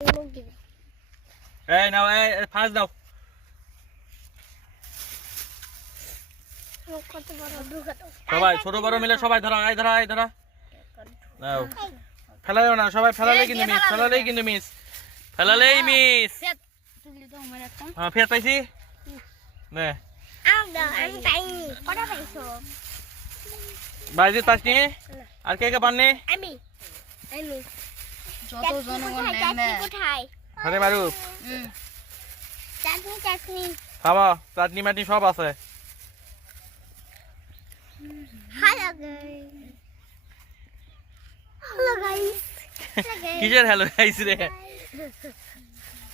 এই নাও, এই ফাঁস দাও। সবাই ছোট বড় মিলে সবাই ধরা, এই ধরা, এই ধরা। নাও, ফেলাইও না, সবাই ফেলালেই কিন্তু মিস, ফেলালেই কিন্তু মিস, ফেলালেই মিস। হ্যাঁ, ফের পাইছি নে। বাইজিৎ পাসনি, আর কে কে পাননি? আরে মারু খাওয়া, চাটনি মাটনি সব আছে। কিসের হ্যালো গাইস রে?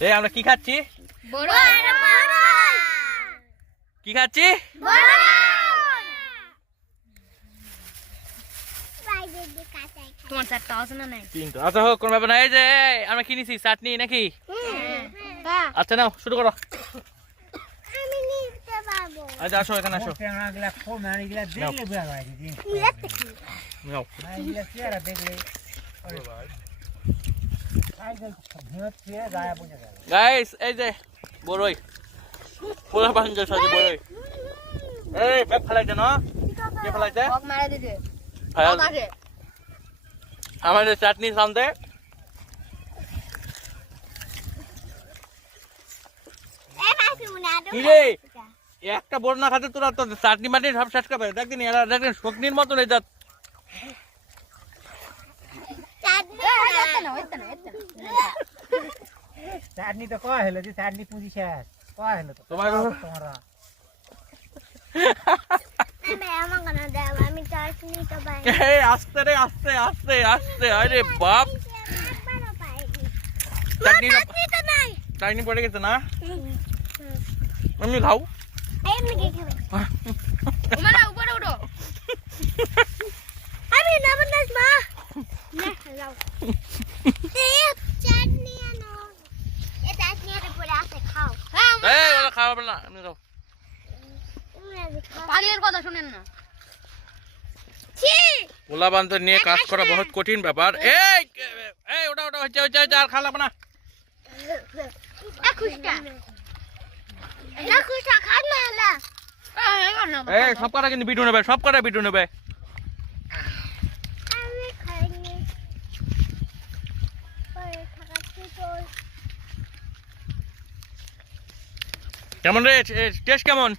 এই আমরা কি খাচ্ছি? কি খাচ্ছি? তোমার চারটা আছে না নাই? তিনটা। আচ্ছা হোক, কোন ব্যাপার না। এই যে আমরা কিনেছি চাটনি নাকি? আচ্ছা নাও, শুরু করো। আচ্ছা আসো, এখানে আসো। নাও। গাইস এই যে বড়ই, পোলা পাঞ্জার সাথে বড়ই। এই ব্যাগ ফেলাইছে না? কে ফেলাইছে? আমাদের চাটনি সামনে কি রে, একটা বড় না খাতে তোরা তো চাটনি মাটি সব শেষ করবে। দেখদিন এরা দেখেন শক্তির মতন এই জাত। চাটনি তো কয় হলো যে চাটনি পুঁজি শেষ কয় হলো তো তোমার তোমরা আস্তে রে, আস্তে আস্তে আস্তে। আরে বাপ, চাটনি পড়ে গেছে না? এমনি খাও। উপরে উঠো। আমি না বললাম মা না যাও। চাটনি আনো, এই চাটনি এর উপরে আছে, খাও। এই ওরা খাওয়াবে না, এমনি খাও। পাগলের কথা শুনেন না। পোলা বান্ধব নিয়ে কাজ করা বহুত কঠিন ব্যাপার। এই এই ওটা ওটা হচ্ছে হচ্ছে হচ্ছে, আর খালাম না। এই সব কটা কিন্তু বিটু নেবে, সব কটা বিটু নেবে। কেমন রে, টেস্ট কেমন?